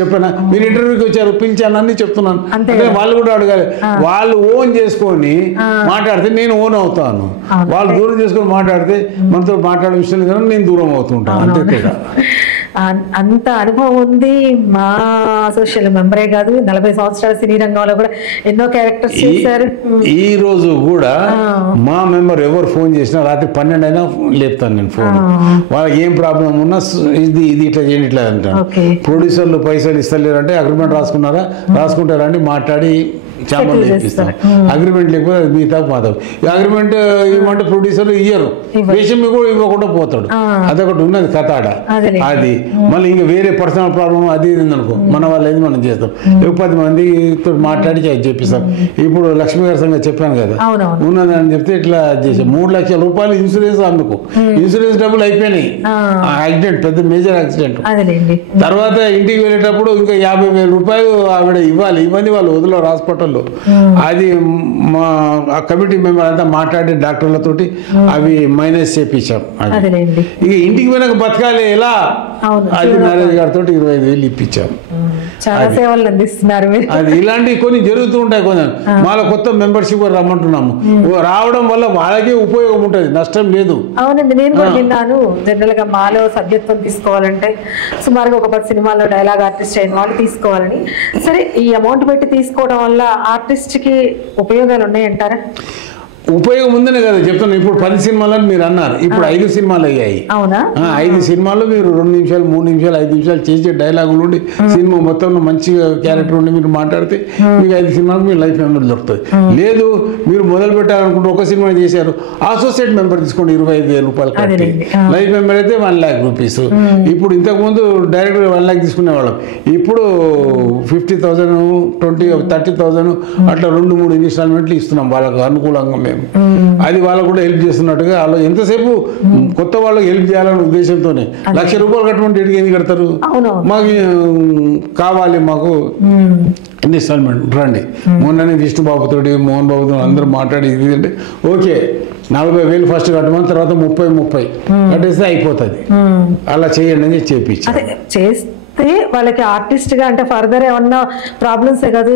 చెప్పాను. మీరు ఇంటర్వ్యూకి వచ్చారు పిలిచాను అన్ని చెప్తున్నాను. అంటే వాళ్ళు కూడా అడగాలి. వాళ్ళు ఓన్ చేసుకొని మాట్లాడితే నేను ఓన్ అవుతాను. వాళ్ళు దూరం చేసుకొని మాట్లాడితే మనతో మాట్లాడే విషయం లేదు, నేను దూరం అవుతుంటాను. అంతే తేడా. అంత అనుభవం ఉంది. మా సోషల్ మెంబరే కాదు, 40 సంవత్సరాల సినీ రంగంలో కూడా ఎన్నో క్యారెక్టర్స్ చేశారు. ఈ రోజు కూడా మా మెంబర్ ఎవరు ఫోన్ చేసినా రాత్రి 12 అయినా లేపుతాను నేను ఫోన్. వాళ్ళకి ఏం ప్రాబ్లం ఉన్నా ఇది ఇట్లా చేయండి ఇట్లా అంటాను. ప్రొడ్యూసర్లు పైసలు ఇస్తలేరు అంటే అగ్రిమెంట్ రాసుకుంటారండి మాట్లాడి చామలు చేపిస్తాం. అగ్రిమెంట్ లేకపోతే అది మిగతా మాధవ్. అగ్రిమెంట్ ఇవ్వమంటే ప్రొడ్యూసర్లు ఇయ్యరు, వేషం కూడా ఇవ్వకుండా పోతాడు. అదొకటి ఉన్నది కథ ఆడ. అది మళ్ళీ ఇంకా వేరే పర్సనల్ ప్రాబ్లం అది ఇది అనుకో మన వాళ్ళు ఏది మనం చేస్తాం. 10 మందితో మాట్లాడి చేపిస్తాం. ఇప్పుడు లక్ష్మీ గారి సంగతి చెప్పాను కదా ఉన్నదని చెప్తే ఇట్లా చేసాం. 3 లక్షల రూపాయలు ఇన్సూరెన్స్ అందుకు. ఇన్సూరెన్స్ డబ్బులు అయిపోయినాయి. యాక్సిడెంట్ పెద్ద మేజర్ యాక్సిడెంట్. తర్వాత ఇంటికి వెళ్ళేటప్పుడు ఇంకా 50,000 రూపాయలు ఆవిడ ఇవ్వండి వాళ్ళు వదిలేరు హాస్పిటల్లో. అది మా కమిటీ మెంబర్ అంతా మాట్లాడి డాక్టర్లతోటి అవి మైనస్ చేపించాం. ఇక ఇంటికి పోయినాక బతకాలి ఎలా అది మ్యారేజ్ గారితో 25,000 ఇప్పించాం. అది ఇలాంటివి కొన్ని జరుగుతూ ఉంటాయి. కొంచెం మాలో కొత్త మెంబర్షిప్ రమ్మంటున్నాము. రావడం వల్ల వాళ్ళకే ఉపయోగం ఉంటుంది, నష్టం లేదు. అవునండి, నేను కూడా విన్నాను. జనరల్ గా మాలో సభ్యత్వం తీసుకోవాలంటే సుమారుగా ఒక 10 సినిమాల్లో డైలాగ్ ఆర్టిస్ట్ అయిన వాళ్ళు తీసుకోవాలని. సరే, ఈ అమౌంట్ పెట్టి తీసుకోవడం వల్ల ఆర్టిస్ట్ కి ఉపయోగాలు ఉన్నాయంటారా? ఉపయోగం ఉందనే కదా చెప్తాను. ఇప్పుడు 10 సినిమాలని మీరు అన్నారు, ఇప్పుడు 5 సినిమాలు అయ్యాయి. 5 సినిమాల్లో మీరు 2 నిమిషాలు 3 నిమిషాలు 5 నిమిషాలు చేసే డైలాగులు ఉండి సినిమా మొత్తంలో మంచిగా క్యారెక్టర్ ఉండి మీరు మాట్లాడితే మీకు 5 సినిమాలకు మీ లైఫ్ మెంబర్ దొరుకుతుంది. లేదు మీరు మొదలు పెట్టాలనుకుంటే ఒక సినిమా చేశారు, అసోసియేట్ మెంబర్ తీసుకోండి 25,000 రూపాయలు కట్టి. లైఫ్ మెంబర్ అయితే 1 lakh రూపీస్. ఇప్పుడు ఇంతకుముందు డైరెక్ట్ 1 lakh తీసుకునేవాళ్ళం. ఇప్పుడు 50,000 30,000 అట్లా 2-3 ఇన్స్టాల్మెంట్లు ఇస్తున్నాం వాళ్ళకు అనుకూలంగా. మేము అది వాళ్ళకు కూడా హెల్ప్ చేస్తున్నట్టుగా వాళ్ళు ఎంతసేపు కొత్త వాళ్ళకి హెల్ప్ చేయాలనే ఉద్దేశంతోనే 1,00,000 రూపాయలు కట్టమంటే ఎందుకు కడతారు? మాకు కావాలి, మాకు ఇన్స్టాల్మెంట్ రండి. మొన్ననే విష్ణుబాబుతో మోహన్ బాబుతో అందరూ మాట్లాడి ఇది అంటే ఓకే 40,000 ఫస్ట్ కట్టమని తర్వాత 30 కట్టేస్తే అయిపోతుంది. అలా చేయండి అని చేపించారు. వాళ్ళకి ఆర్టిస్ట్ గా అంటే ఫర్దర్ ఏమన్నా ప్రాబ్లమ్స్ కాదు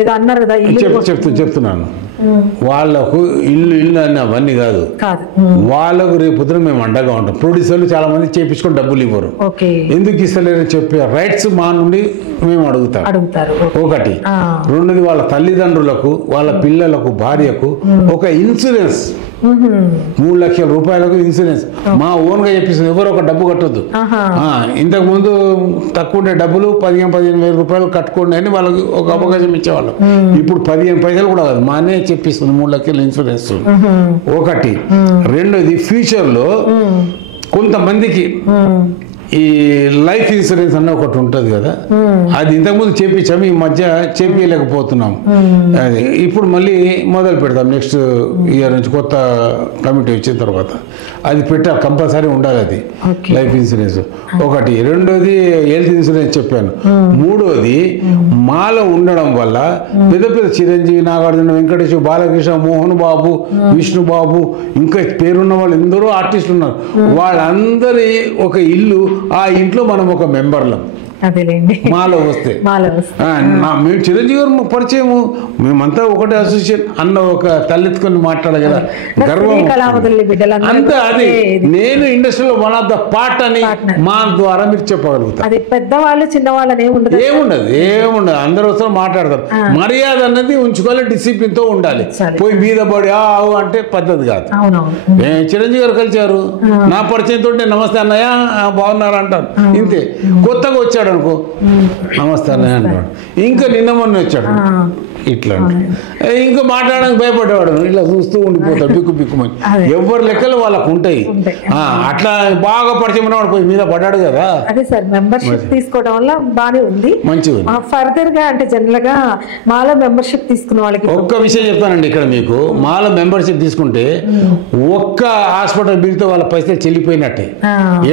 ఏదో అన్నారు కదా చెప్తున్నాను. వాళ్ళకు ఇల్లు అని అవన్నీ కాదు, వాళ్ళకు రేపు మేము అండగా ఉంటాం. ప్రొడ్యూసర్లు చాలా మంది చేపించుకొని డబ్బులు ఇవ్వరు. ఎందుకు ఇస్తలేరని చెప్పే రైట్స్ మా నుండి మేము అడుగుతారు. ఒకటి. రెండోది వాళ్ళ తల్లిదండ్రులకు వాళ్ళ పిల్లలకు భార్యకు ఒక ఇన్సూరెన్స్ 3 లక్షల రూపాయలకు ఇన్సూరెన్స్ మా ఓన్గా చెప్పిస్తుంది. ఎవరు ఒక డబ్బు కట్టొద్దు. ఇంతకుముందు తక్కువ ఉండే డబ్బులు 15,000 రూపాయలు కట్టుకోండి అని వాళ్ళకి ఒక అవకాశం ఇచ్చేవాళ్ళం. ఇప్పుడు 15 పైసలు కూడా కాదు, మా అనే చెప్పిస్తుంది 3 లక్షల ఇన్సూరెన్స్. ఒకటి. రెండోది, ఫ్యూచర్లో కొంతమందికి ఈ లైఫ్ ఇన్సూరెన్స్ అన్న ఒకటి ఉంటుంది కదా, అది ఇంతకుముందు చేపించాము, ఈ మధ్య చేపించలేకపోతున్నాం. అది ఇప్పుడు మళ్ళీ మొదలు పెడతాం నెక్స్ట్ ఇయర్ నుంచి, కొత్త కమిటీ వచ్చిన తర్వాత అది పెట్టాలి, కంపల్సరీ ఉండాలి అది లైఫ్ ఇన్సూరెన్స్. ఒకటి. రెండోది హెల్త్ ఇన్సూరెన్స్ చెప్పాను. మూడోది, మాల ఉండడం వల్ల పెద్ద పెద్ద చిరంజీవి, నాగార్జున, వెంకటేష్, బాలకృష్ణ, మోహన్ బాబు, విష్ణు బాబు, ఇంకా పేరున్న వాళ్ళు ఎందరో ఆర్టిస్టులు ఉన్నారు. వాళ్ళందరి ఒక ఇల్లు, ఆ ఇంట్లో మనం ఒక మెంబర్లం మాలో వస్తే. మేము చిరంజీవి గారు పరిచయము, మేమంతా ఒకటే అసోసియేషన్ అన్న ఒక తలెత్తుకొని మాట్లాడగల గర్వం అంతా. అది నేను ఇండస్ట్రీలో వన్ ఆఫ్ ద పార్ట్ అని మా ద్వారా మీరు చెప్పగలుగుతారు. పెద్దవాళ్ళు చిన్నవాళ్ళని ఏముండదు, అందరూ వస్తారు మాట్లాడతారు. మర్యాద అన్నది ఉంచుకోవాలి, డిసిప్లిన్ తో ఉండాలి. పోయి మీద పడి అంటే పద్ధతి కాదు. చిరంజీవి గారు కలిసారు, నా పరిచయంతో నమస్తే అన్నయ్య బాగున్నారు అంటారు, ఇంతే. కొత్తగా వచ్చాడు అనుకో, నమస్తే అన్నయ్య అంటాడు. ఇంకా నిన్న మొన్న వచ్చాడు, ఇట్లా ఇంకా మాట్లాడడానికి భయపడేవాడు, ఇట్లా చూస్తూ ఉండిపోతాడు బిక్కు బిక్కుమని. ఎవరి లెక్కలు వాళ్ళకు ఉంటాయి. అట్లా బాగా పరిచయం ఉన్నవాడు పోయి మీద పడ్డాడు కదా. అదే సార్, మెంబర్షిప్ తీసుకోవడం వల్ల బాగానే ఉంది, మంచిగా. ఫర్దర్ గా అంటే జనరల్ గా మాలో మెంబర్షిప్ తీసుకున్న వాళ్ళకి ఒక్క విషయం చెప్తానండి ఇక్కడ మీకు. మాలో మెంబర్షిప్ తీసుకుంటే ఒక్క హాస్పిటల్ బిల్తో వాళ్ళ పైసలు చెల్లిపోయినట్టే.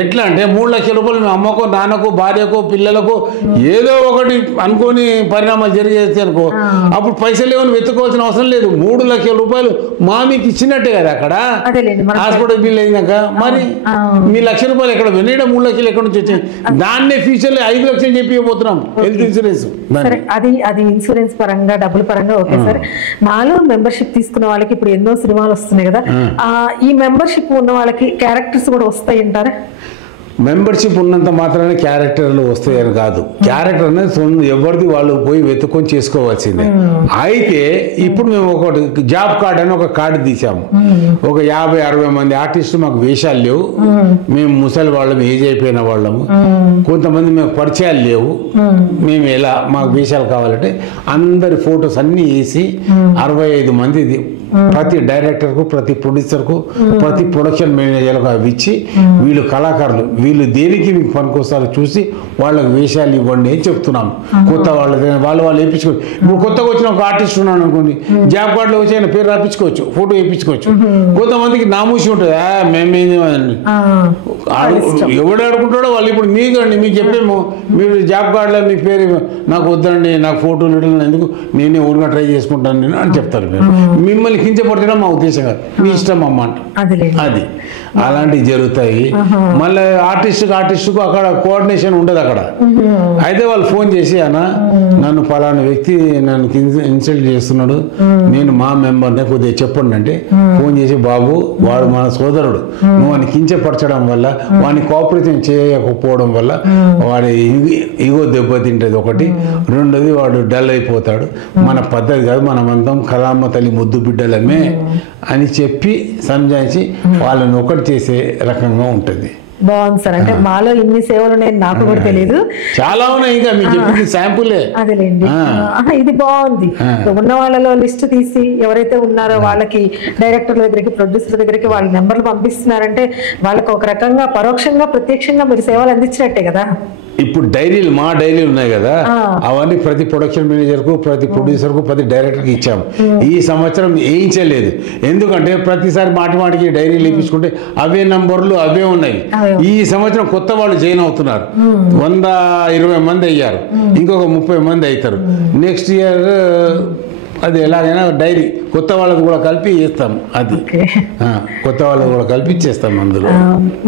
ఎట్లా అంటే 3 లక్షల రూపాయలు మీ అమ్మకో, నాన్నకో, భార్యకో, పిల్లలకు ఏదో ఒకటి అనుకోని పరిణామాలు జరిగేస్తే అనుకో, అప్పుడు పైసలు ఏమైనా వెతుకోవాల్సిన అవసరం లేదు. 3 లక్షల రూపాయలు మామీకి ఇచ్చినట్టే కదా అక్కడ హాస్పిటల్ బిల్ అయినాక. మరి మీ 1 లక్ష రూపాయలు ఎక్కడ వెనీడ 3 లక్షలు ఎక్కడ నుంచి వచ్చాయి? దాన్నే ఫ్యూచర్ లో 5 లక్షలు చెప్పిపోతున్నాం హెల్త్ ఇన్సూరెన్స్. అది ఇన్సూరెన్స్ పరంగా, డబ్బుల పరంగా ఓకే సార్. మాలో మెంబర్షిప్ తీసుకున్న వాళ్ళకి ఇప్పుడు ఎన్నో సినిమాలు వస్తున్నాయి కదా, ఈ మెంబర్షిప్ ఉన్న వాళ్ళకి క్యారెక్టర్స్ కూడా వస్తాయి అంటారా? మెంబర్షిప్ ఉన్నంత మాత్రమే క్యారెక్టర్లు వస్తాయని కాదు. క్యారెక్టర్ అనేది ఎవరిది వాళ్ళు పోయి వెతుక్కొని చేసుకోవాల్సిందే. అయితే ఇప్పుడు మేము ఒకటి జాబ్ కార్డ్ అని ఒక కార్డు తీసాము. ఒక 50-60 మంది ఆర్టిస్టులు, మాకు వేషాలు లేవు, మేము ముసలి వాళ్ళం, ఏజ్ అయిపోయిన వాళ్ళము, కొంతమంది మేము పరిచయాలు లేవు, మేము ఎలా మాకు వేషాలు కావాలంటే అందరి ఫొటోస్ అన్నీ వేసి 65 మంది ప్రతి డైరెక్టర్కు, ప్రతి ప్రొడ్యూసర్కు, ప్రతి ప్రొడక్షన్ మేనేజర్కు అవి ఇచ్చి, వీళ్ళు కళాకారులు, వీళ్ళు దేనికి మీకు పనికొస్తారో చూసి వాళ్ళకి వేషాలు ఇవ్వండి అని చెప్తున్నాం. కొత్త వాళ్ళు వేయించుకోవచ్చు. ఇప్పుడు కొత్తగా వచ్చిన ఒక ఆర్టిస్ట్ ఉన్నాను అనుకోండి, జాబ్ కార్డులో వచ్చి ఆయన పేరు రాపించుకోవచ్చు, ఫోటో వేయించుకోవచ్చు. కొంతమందికి నామూసి ఉంటుంది, మేమేది ఎవడు ఆడుకుంటాడో వాళ్ళు. ఇప్పుడు మీకండి, మీకు చెప్పేమో మీరు జాబ్ కార్డులో మీ పేరు నాకు వద్దండి, నాకు ఫోటోలు ఎందుకు, నేనే ఊరిగా ట్రై చేసుకుంటాను నేను అని చెప్తారు. మీరు మిమ్మల్ని కించపడటం మా ఉద్దేశం కాదు, మీ ఇష్టం అమ్మ అంట. అది అలాంటివి జరుగుతాయి. మళ్ళీ ఆర్టిస్టుకు అక్కడ కోఆర్డినేషన్ ఉండదు అక్కడ. అయితే వాళ్ళు ఫోన్ చేసి, అన్న నన్ను ఫలానా వ్యక్తి నన్ను ఇన్సల్ట్ చేస్తున్నాడు, నేను మా మెంబర్నే, కొద్దిగా చెప్పండి అంటే ఫోన్ చేసి, బాబు వాడు మన సోదరుడు, నువ్వు వాడిని కించపరచడం వల్ల, వాడిని కోఆపరేషన్ చేయకపోవడం వల్ల వాడి ఇగో దెబ్బతింటది ఒకటి. రెండోది వాడు డల్ అయిపోతాడు, మన పద్ధతి కాదు, మనమంతం కళామ్మ తల్లి ముద్దు బిడ్డలమే అని చెప్పి సంజాయించి వాళ్ళని ఒకటి చేసే రకంగా ఉంటుంది. బాగుంది సార్. అంటే మాలో ఇన్ని సేవలు నేను నాకు కూడా తెలియదు, చాలా ఉన్నాయి. ఇంకా మీకు చెప్పింది శాంపులే. అదేలేండి, ఇది బాగుంది. ఉన్న వాళ్ళలో లిస్ట్ తీసి ఎవరైతే ఉన్నారో వాళ్ళకి డైరెక్టర్ల దగ్గరికి, ప్రొడ్యూసర్ దగ్గరికి వాళ్ళ నెంబర్లు పంపిస్తున్నారంటే వాళ్ళకి ఒక రకంగా పరోక్షంగా, ప్రత్యక్షంగా మీరు సేవలు అందించినట్టే కదా. ఇప్పుడు డైరీలు, మా డైరీలు ఉన్నాయి కదా, అవన్నీ ప్రతి ప్రొడక్షన్ మేనేజర్కు, ప్రతి ప్రొడ్యూసర్కు, ప్రతి డైరెక్టర్కి ఇచ్చాము. ఈ సంవత్సరం వేయించలేదు, ఎందుకంటే ప్రతిసారి మాటికి డైరీలు ఇప్పించుకుంటే అవే నంబర్లు అవే ఉన్నాయి. ఈ సంవత్సరం కొత్త వాళ్ళు జాయిన్ అవుతున్నారు, 120 మంది అయ్యారు, ఇంకొక 30 మంది అవుతారు. నెక్స్ట్ ఇయర్ అది ఎలాగైనా డైరీ కొత్త వాళ్ళకు కూడా కలిపి చేస్తాం. అది కొత్త వాళ్ళకు కూడా కలిపి చేస్తాం. అందులో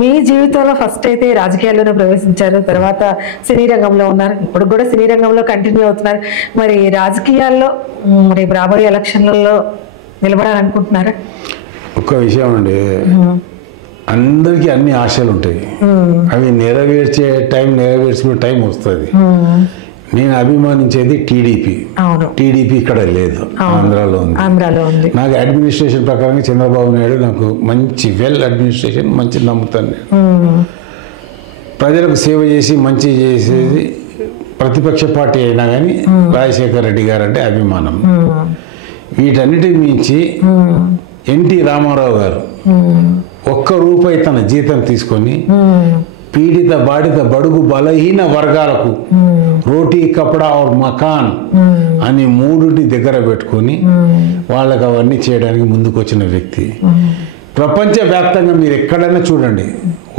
మీ జీవితంలో ఫస్ట్ అయితే రాజకీయాల్లోనే ప్రవేశించారు, తర్వాత సినీ రంగంలో ఉన్నారు, ఇప్పుడు కూడా సినీ రంగంలో కంటిన్యూ అవుతున్నారు. మరి రాజకీయాల్లో రేపు రాబోయే ఎలక్షన్లలో నిలబడాలనుకుంటున్నారా? ఒక్క విషయం అండి, అందరికీ అన్ని ఆశలు ఉంటాయి, అవి నెరవేర్చుకునే టైం వస్తుంది. నేను అభిమానించేది టీడీపీ. అవును, టీడీపీ ఇక్కడ లేదు, ఆంధ్రాలో ఉంది. ఆంధ్రాలో ఉంది. నాకు అడ్మినిస్ట్రేషన్ ప్రకారంగా చంద్రబాబు నాయుడు నాకు మంచి అడ్మినిస్ట్రేషన్ మంచి నమ్ముతాను నేను. ప్రజలకు సేవ చేసి మంచి చేసేది ప్రతిపక్ష పార్టీ అయినా కానీ రాజశేఖర రెడ్డి గారు అంటే అభిమానం. వీటన్నిటి మించి ఎన్టీ రామారావు గారు ₹1 తన జీతం తీసుకొని పీడిత బాడిత బడుగు బలహీన వర్గాలకు రోటీ కపడా और మకాన్ అని 3 దగ్గర పెట్టుకొని వాళ్ళకి అవన్నీ చేయడానికి ముందుకు వచ్చిన వ్యక్తి. ప్రపంచవ్యాప్తంగా మీరు ఎక్కడైనా చూడండి,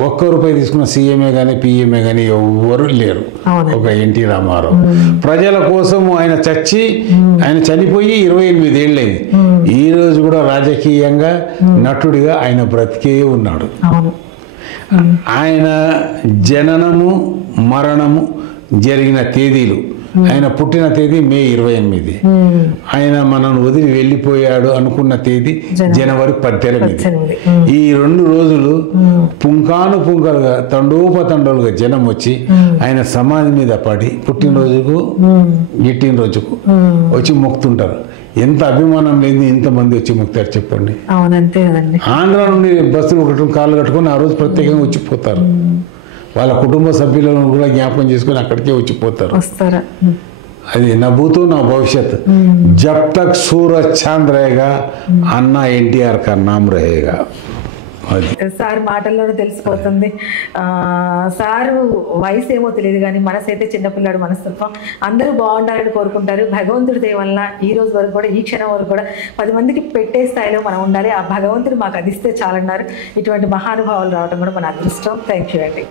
₹1 తీసుకున్న సీఎంఏ కానీ పిఎంఏ కానీ ఎవరు లేరు ఒక ఎన్టీ రామారావు. ప్రజల కోసం ఆయన చనిపోయి 28 ఏళ్ళైంది. ఈ రోజు కూడా రాజకీయంగా నటుడిగా ఆయన బ్రతికే ఉన్నాడు. ఆయన జననము మరణము జరిగిన తేదీలు, ఆయన పుట్టిన తేదీ మే 28, ఆయన మనను వదిలి వెళ్ళిపోయాడు అనుకున్న తేదీ జనవరి 18. ఈ 2 రోజులు పుంకాను పుంకలుగా తండోపతండలుగా జనం వచ్చి ఆయన సమాధి మీద పడి పుట్టినరోజుకు గిట్టినరోజుకు వచ్చి మొక్కుతుంటారు. ఎంత అభిమానం లేదు ఇంతమంది వచ్చి మొక్కుతారు చెప్పండి. అవునంతే కదండి. ఆంధ్ర నుండి బస్సులు కట్టుకుని కాళ్ళు కట్టుకొని ఆ రోజు ప్రత్యేకంగా వచ్చిపోతారు. వాళ్ళ కుటుంబ సభ్యులను కూడా జ్ఞాపకం చేసుకుని అక్కడికే వచ్చిపోతారు. అది నా భూతో నా భవిష్యత్. జబ్ తక్ సూరజ్ చాంద్ రేగా అన్నా ఎన్టీఆర్ కా నామ్ రహేగా. సార్ మాటల్లోనే తెలిసిపోతుంది. సారు వయసు ఏమో తెలియదు కానీ మనసు అయితే చిన్నపిల్లాడు మనస్తత్వం. అందరూ బాగుండాలని కోరుకుంటారు. భగవంతుడి దయ వల్ల ఈ రోజు వరకు కూడా, ఈ క్షణం వరకు కూడా 10 మందికి పెట్టే స్థాయిలో మనం ఉండాలి. ఆ భగవంతుడు మాకు అందిస్తే చాలన్నారు. ఇటువంటి మహానుభావులు రావడం కూడా మన అదృష్టం. థ్యాంక్ యూ అండి.